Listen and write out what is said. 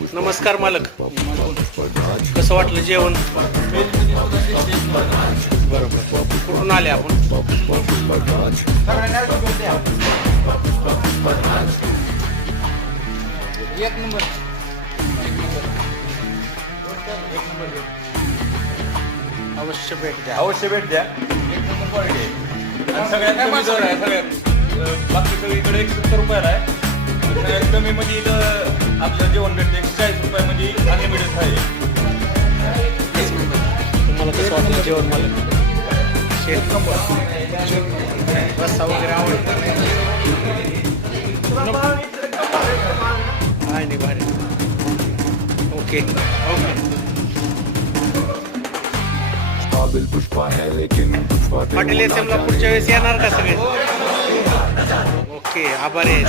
नमस्कार मालक. कसं वाटलं जेवण? बरोबर. कुठून आले आपण? एक नंबर अवश्य भेट द्या. अवश्य भेट द्या. एक नंबर क्वालिटी आहे आणि सगळ्यात कमी दर आहे. सगळ्यात बाकी सगळीकडे 170 रुपयाला आहे. सगळ्यात कमी म्हणजे इथं आपलं जेवण भेटते 140 रुपयामध्ये अनलिमिटेड आहे. तुम्हाला कसं वाटलं जेवण मालक? शेत रस्सा वगैरे आवडतो नाही भारी. Okay okay. पाटील एसएमला पुढच्या वेळेस येणार का सगळे? ओके, आभारी आहे.